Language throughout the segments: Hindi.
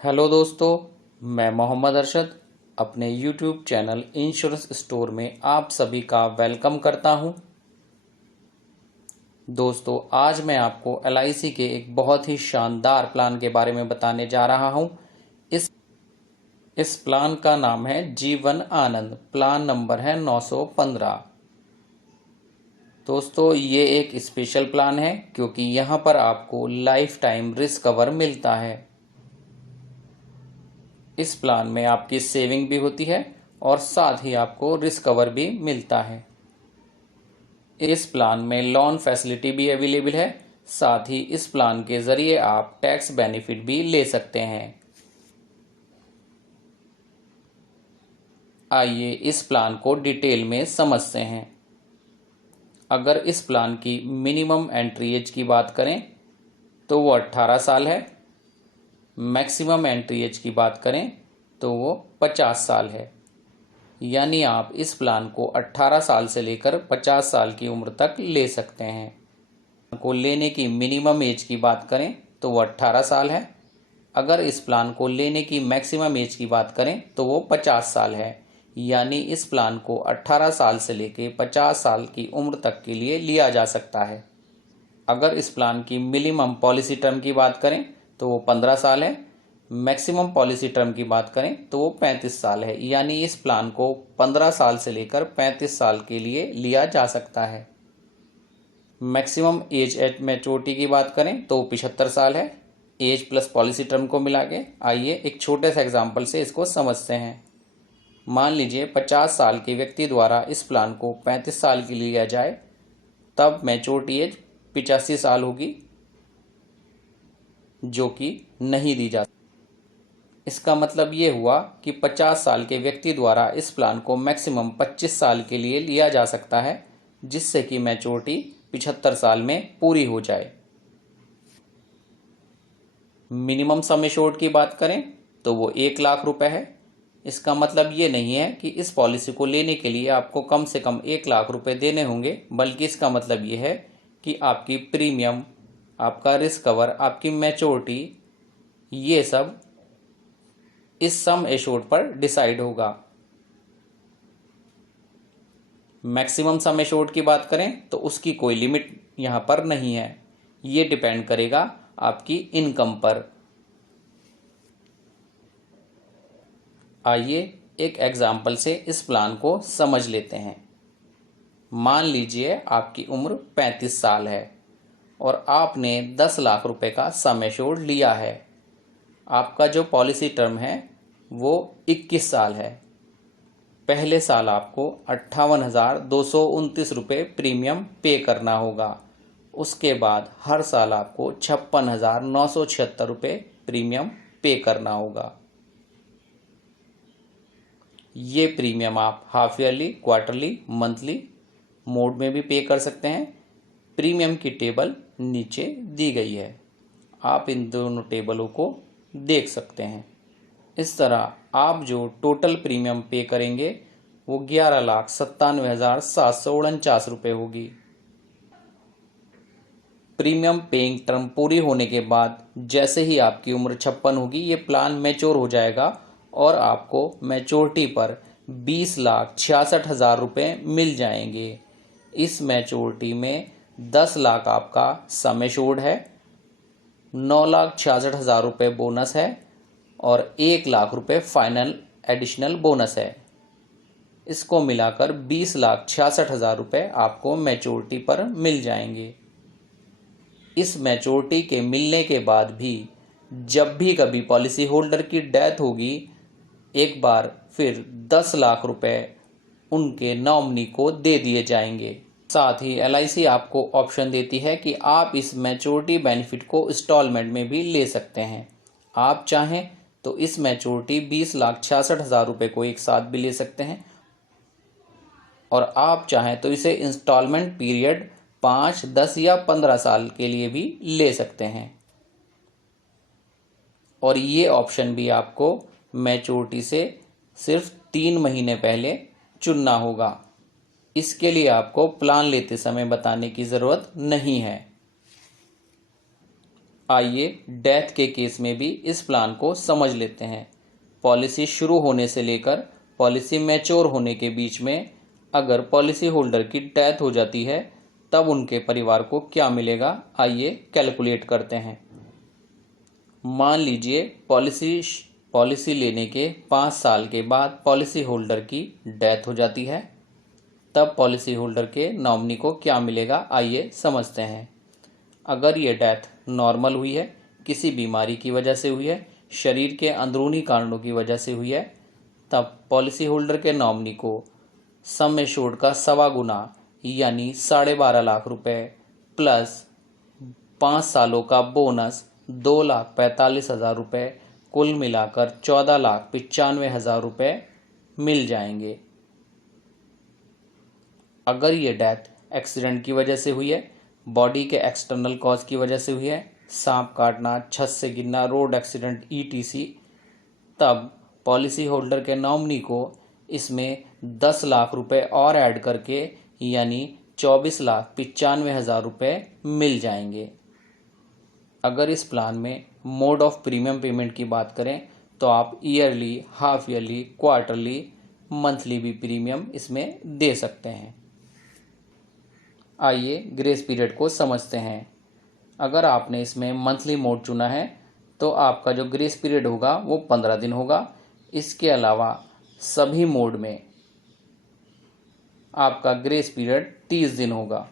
हेलो दोस्तों, मैं मोहम्मद अरशद अपने यूट्यूब चैनल इंश्योरेंस स्टोर में आप सभी का वेलकम करता हूं। दोस्तों, आज मैं आपको एलआईसी के एक बहुत ही शानदार प्लान के बारे में बताने जा रहा हूं। इस प्लान का नाम है जीवन आनंद। प्लान नंबर है 915। दोस्तों, ये एक स्पेशल प्लान है क्योंकि यहाँ पर आपको लाइफ टाइम रिस्क कवर मिलता है। इस प्लान में आपकी सेविंग भी होती है और साथ ही आपको रिस्क कवर भी मिलता है। इस प्लान में लोन फैसिलिटी भी अवेलेबल है। साथ ही इस प्लान के जरिए आप टैक्स बेनिफिट भी ले सकते हैं। आइए इस प्लान को डिटेल में समझते हैं। अगर इस प्लान की मिनिमम एंट्री एज की बात करें तो वो 18 साल है। मैक्सिमम एंट्री एज की बात करें तो वो 50 साल है। यानी आप इस प्लान को 18 साल से लेकर 50 साल की उम्र तक ले सकते हैं। को लेने की मिनिमम एज की बात करें तो वो 18 साल है। अगर इस प्लान को लेने की मैक्सिमम एज की बात करें तो वो 50 साल है। यानी इस प्लान को 18 साल से लेकर 50 साल की उम्र तक के लिए लिया जा सकता है। अगर इस प्लान की मिनिमम पॉलिसी टर्म की बात करें तो वो 15 साल है। मैक्सिमम पॉलिसी टर्म की बात करें तो वो 35 साल है। यानी इस प्लान को 15 साल से लेकर 35 साल के लिए लिया जा सकता है। मैक्सिमम एज एट मैच्योरिटी की बात करें तो वो 75 साल है। एज प्लस पॉलिसी टर्म को मिला के आइए एक छोटे से एग्जाम्पल से इसको समझते हैं। मान लीजिए 50 साल के व्यक्ति द्वारा इस प्लान को 35 साल के लिए लिया जाए, तब मैच्योरिटी एज 85 साल होगी, जो कि नहीं दी जा। इसका मतलब ये हुआ कि 50 साल के व्यक्ति द्वारा इस प्लान को मैक्सिमम 25 साल के लिए लिया जा सकता है, जिससे कि मैच्योरिटी 75 साल में पूरी हो जाए। मिनिमम सम एश्योर्ड की बात करें तो वो 1 लाख रुपए है। इसका मतलब ये नहीं है कि इस पॉलिसी को लेने के लिए आपको कम से कम 1 लाख रुपए देने होंगे, बल्कि इसका मतलब ये है कि आपकी प्रीमियम, आपका रिस्क कवर, आपकी मैच्योरिटी, ये सब इस सम एश्योर्ड पर डिसाइड होगा। मैक्सिमम सम एश्योर्ड की बात करें तो उसकी कोई लिमिट यहाँ पर नहीं है। ये डिपेंड करेगा आपकी इनकम पर। आइए एक एग्जाम्पल से इस प्लान को समझ लेते हैं। मान लीजिए आपकी उम्र 35 साल है और आपने 10 लाख रुपए का सम एश्योर्ड लिया है। आपका जो पॉलिसी टर्म है वो 21 साल है। पहले साल आपको 58,229 रुपये प्रीमियम पे करना होगा। उसके बाद हर साल आपको 56,976 रुपये प्रीमियम पे करना होगा। ये प्रीमियम आप half yearly, quarterly, monthly mode में भी पे कर सकते हैं। प्रीमियम की टेबल नीचे दी गई है, आप इन दोनों टेबलों को देख सकते हैं। इस तरह आप जो टोटल प्रीमियम पे करेंगे वो 11,97,749 रुपये होगी। प्रीमियम पेइंग टर्म पूरी होने के बाद जैसे ही आपकी उम्र 56 होगी, ये प्लान मैच्योर हो जाएगा और आपको मैच्योरिटी पर 20,66,000 रुपये मिल जाएंगे। इस मैच्योरिटी में 10 लाख आपका सम एश्योर्ड है, 9,66,000 रुपये बोनस है और 1 लाख रुपये फाइनल एडिशनल बोनस है। इसको मिलाकर 20,66,000 रुपये आपको मैच्योरिटी पर मिल जाएंगे। इस मैच्योरिटी के मिलने के बाद भी जब भी कभी पॉलिसी होल्डर की डेथ होगी, एक बार फिर 10 लाख रुपये उनके नॉमिनी को दे दिए जाएंगे। साथ ही एलआईसी आपको ऑप्शन देती है कि आप इस मैच्योरिटी बेनिफिट को इंस्टॉलमेंट में भी ले सकते हैं। आप चाहें तो इस मैच्योरिटी 20,66,000 रुपये को एक साथ भी ले सकते हैं और आप चाहें तो इसे इंस्टॉलमेंट पीरियड 5, 10 या 15 साल के लिए भी ले सकते हैं। और ये ऑप्शन भी आपको मैच्योरिटी से सिर्फ 3 महीने पहले चुनना होगा। इसके लिए आपको प्लान लेते समय बताने की ज़रूरत नहीं है। आइए डेथ के केस में भी इस प्लान को समझ लेते हैं। पॉलिसी शुरू होने से लेकर पॉलिसी मैच्योर होने के बीच में अगर पॉलिसी होल्डर की डेथ हो जाती है तब उनके परिवार को क्या मिलेगा, आइए कैलकुलेट करते हैं। मान लीजिए पॉलिसी लेने के 5 साल के बाद पॉलिसी होल्डर की डेथ हो जाती है, तब पॉलिसी होल्डर के नॉमिनी को क्या मिलेगा, आइए समझते हैं। अगर ये डेथ नॉर्मल हुई है, किसी बीमारी की वजह से हुई है, शरीर के अंदरूनी कारणों की वजह से हुई है, तब पॉलिसी होल्डर के नॉमिनी को सम एश्योर्ड का 1.25 गुना यानी 12.5 लाख रुपए प्लस 5 सालों का बोनस 2,45,000 रुपये कुल मिलाकर 14,95,000 रुपये मिल जाएंगे। अगर ये डेथ एक्सीडेंट की वजह से हुई है, बॉडी के एक्सटर्नल कॉज की वजह से हुई है, सांप काटना, छत से गिरना, रोड एक्सीडेंट ETC, तब पॉलिसी होल्डर के नॉमिनी को इसमें 10 लाख रुपए और ऐड करके यानी 24,95,000 रुपये मिल जाएंगे। अगर इस प्लान में मोड ऑफ प्रीमियम पेमेंट की बात करें तो आप yearly, half yearly, quarterly, monthly भी प्रीमियम इसमें दे सकते हैं। आइए ग्रेस पीरियड को समझते हैं। अगर आपने इसमें मंथली मोड चुना है तो आपका जो ग्रेस पीरियड होगा वो 15 दिन होगा। इसके अलावा सभी मोड में आपका ग्रेस पीरियड 30 दिन होगा।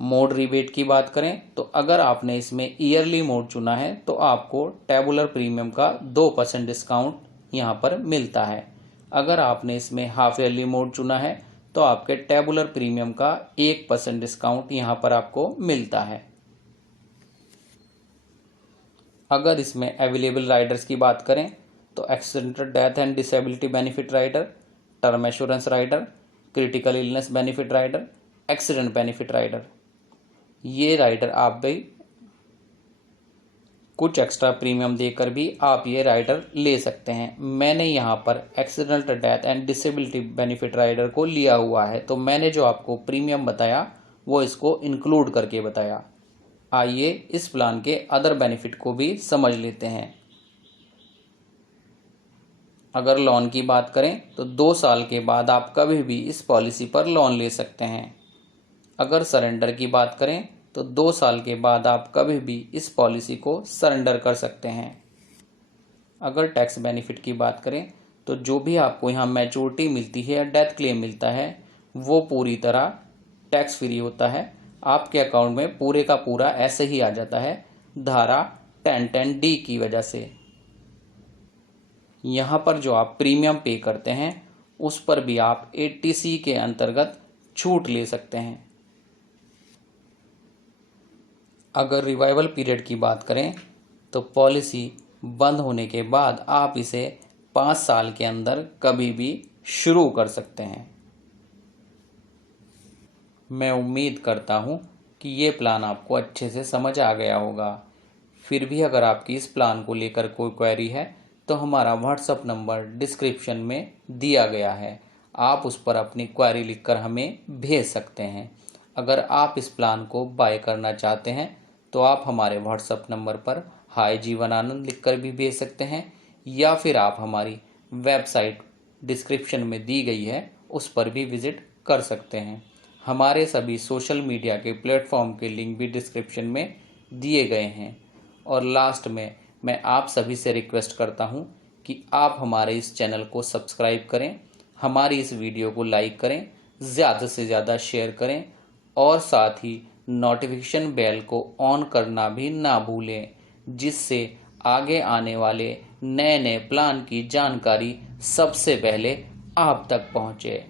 मोड रिबेट की बात करें तो अगर आपने इसमें ईयरली मोड चुना है तो आपको टेबुलर प्रीमियम का 2% डिस्काउंट यहाँ पर मिलता है। अगर आपने इसमें हाफ ईयरली मोड चुना है तो आपके टेबुलर प्रीमियम का 1% डिस्काउंट यहाँ पर आपको मिलता है। अगर इसमें अवेलेबल राइडर्स की बात करें तो accidental death and disability benefit rider, term assurance rider, critical illness benefit rider, accident benefit rider, ये राइडर आप भी कुछ एक्स्ट्रा प्रीमियम देकर भी आप ये राइडर ले सकते हैं। मैंने यहाँ पर accidental death and disability benefit rider को लिया हुआ है, तो मैंने जो आपको प्रीमियम बताया वो इसको इंक्लूड करके बताया। आइए इस प्लान के अदर बेनिफिट को भी समझ लेते हैं। अगर लोन की बात करें तो 2 साल के बाद आप कभी भी इस पॉलिसी पर लोन ले सकते हैं। अगर सरेंडर की बात करें तो 2 साल के बाद आप कभी भी इस पॉलिसी को सरेंडर कर सकते हैं। अगर टैक्स बेनिफिट की बात करें तो जो भी आपको यहाँ मैच्योरिटी मिलती है या डेथ क्लेम मिलता है वो पूरी तरह टैक्स फ्री होता है। आपके अकाउंट में पूरे का पूरा ऐसे ही आ जाता है धारा 1010D की वजह से। यहाँ पर जो आप प्रीमियम पे करते हैं उस पर भी आप 80C के अंतर्गत छूट ले सकते हैं। अगर रिवाइवल पीरियड की बात करें तो पॉलिसी बंद होने के बाद आप इसे 5 साल के अंदर कभी भी शुरू कर सकते हैं। मैं उम्मीद करता हूँ कि ये प्लान आपको अच्छे से समझ आ गया होगा। फिर भी अगर आपकी इस प्लान को लेकर कोई क्वेरी है तो हमारा व्हाट्सएप नंबर डिस्क्रिप्शन में दिया गया है, आप उस पर अपनी क्वेरी लिखकर हमें भेज सकते हैं। अगर आप इस प्लान को बाय करना चाहते हैं तो आप हमारे व्हाट्सएप नंबर पर हाय जीवन आनंद लिखकर भी भेज सकते हैं, या फिर आप हमारी वेबसाइट डिस्क्रिप्शन में दी गई है उस पर भी विजिट कर सकते हैं। हमारे सभी सोशल मीडिया के प्लेटफॉर्म के लिंक भी डिस्क्रिप्शन में दिए गए हैं। और लास्ट में मैं आप सभी से रिक्वेस्ट करता हूं कि आप हमारे इस चैनल को सब्सक्राइब करें, हमारी इस वीडियो को लाइक करें, ज़्यादा से ज़्यादा शेयर करें और साथ ही नोटिफिकेशन बेल को ऑन करना भी ना भूलें, जिससे आगे आने वाले नए नए प्लान की जानकारी सबसे पहले आप तक पहुंचे।